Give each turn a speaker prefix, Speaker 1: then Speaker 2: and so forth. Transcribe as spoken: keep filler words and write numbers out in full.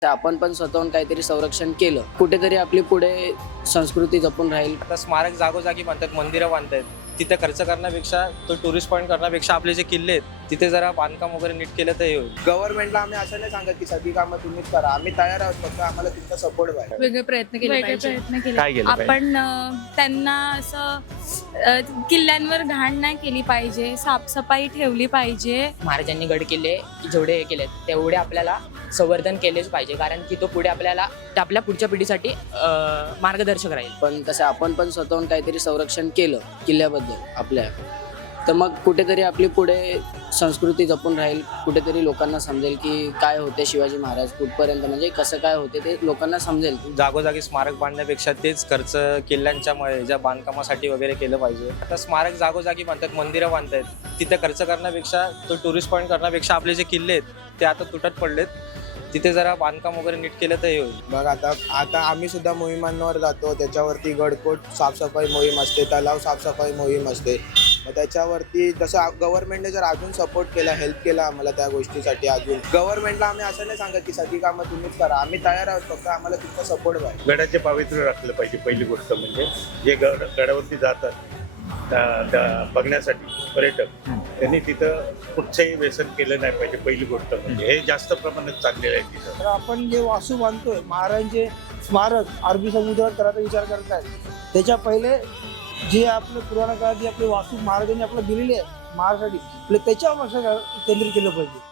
Speaker 1: आपण पण स्वतःहून काहीतरी संरक्षण केलं, कुठेतरी आपली पुढे संस्कृती जपून राहील.
Speaker 2: आता स्मारक जागोजागी बांधतात, मंदिरं बांधतात, तिथे खर्च करण्यापेक्षा तो टुरिस्ट पॉईंट करण्यापेक्षा आपले जे किल्ले आहेत तिथे जरा बांधकाम वगैरे नीट केलं तर हे होईल.
Speaker 3: गव्हर्नमेंटला आम्ही असं नाही सांगत की सगळी कामं तुम्हीच करा, आम्ही तयार आहोत, फक्त आम्हाला तुमचा सपोर्ट पाहिजे.
Speaker 4: वेगळे प्रयत्न केले
Speaker 5: वेगळे
Speaker 4: पाहिजे.
Speaker 5: प्रयत्न केले
Speaker 2: काय केलं पाहिजे?
Speaker 5: आपण अं, त्यांना असं अं, किल्ल्यांवर घाण नाही केली पाहिजे, साफसफाई ठेवली पाहिजे.
Speaker 6: महाराजांनी गड किल्ले जेवढे हे केलेत तेवढे आपल्याला संवर्धन केलेच पाहिजे, कारण की तो पुढे आपल्याला आपल्या पुढच्या पिढीसाठी अं, मार्गदर्शक राहील.
Speaker 1: पण तसं आपण पण स्वतःहून काहीतरी संरक्षण केलं किल्ल्याबद्दल आपल्या, तर मग कुठेतरी आपली पुढे संस्कृती जपून राहील. कुठेतरी लोकांना समजेल की काय होते शिवाजी महाराज, कुठपर्यंत म्हणजे कसं काय होते ते लोकांना समजेल.
Speaker 2: जागोजागी स्मारक बांधण्यापेक्षा तेच खर्च किल्ल्यांच्या म- ज्या बांधकामासाठी वगैरे केलं पाहिजे. आता स्मारक जागोजागी बांधतात, मंदिरं बांधतात, तिथे खर्च करण्यापेक्षा तो टुरिस्ट पॉईंट करण्यापेक्षा आपले जे किल्ले आहेत ते आता तुटत पडलेत, तिथे जरा बांधकाम वगैरे नीट केलं तर हे होईल.
Speaker 3: मग आता आता आम्ही सुद्धा मोहिमांवर जातो, त्याच्यावरती गडकोट साफसफाई मोहीम असते, तलाव साफसफाई मोहीम असते. मग त्याच्यावरती जसं गव्हर्नमेंटने जर अजून सपोर्ट केला, हेल्प केला आम्हाला त्या गोष्टीसाठी, अजून गव्हर्नमेंटला आम्ही असं नाही सांगत की सगळी कामं तुम्हीच करा, आम्ही तयार आहोत, फक्त आम्हाला तुमचा सपोर्ट पाहिजे.
Speaker 7: गडाचे पावित्र्य राखलं पाहिजे. पहिली गोष्ट म्हणजे जे गड गडावरती जातात त्या- त्या बघण्यासाठी पर्यटक, त्यांनी तिथं कुठचंही व्यसन केलं नाही पाहिजे. पहिली गोष्ट म्हणजे हे जास्त प्रमाणात चाललेलं आहे तिथं.
Speaker 8: तर आपण जे वास्तू बांधतोय, महाराजांचे स्मारक अरबी समुद्रावर करायचा विचार करतायत, त्याच्या पहिले जे आपलं पुराण काळात जे आपले वास्तू महाराजांनी आपल्याला दिलेले आहे महाराष्ट्रासाठी, त्याच्यावर लक्ष केंद्रित केलं पाहिजे.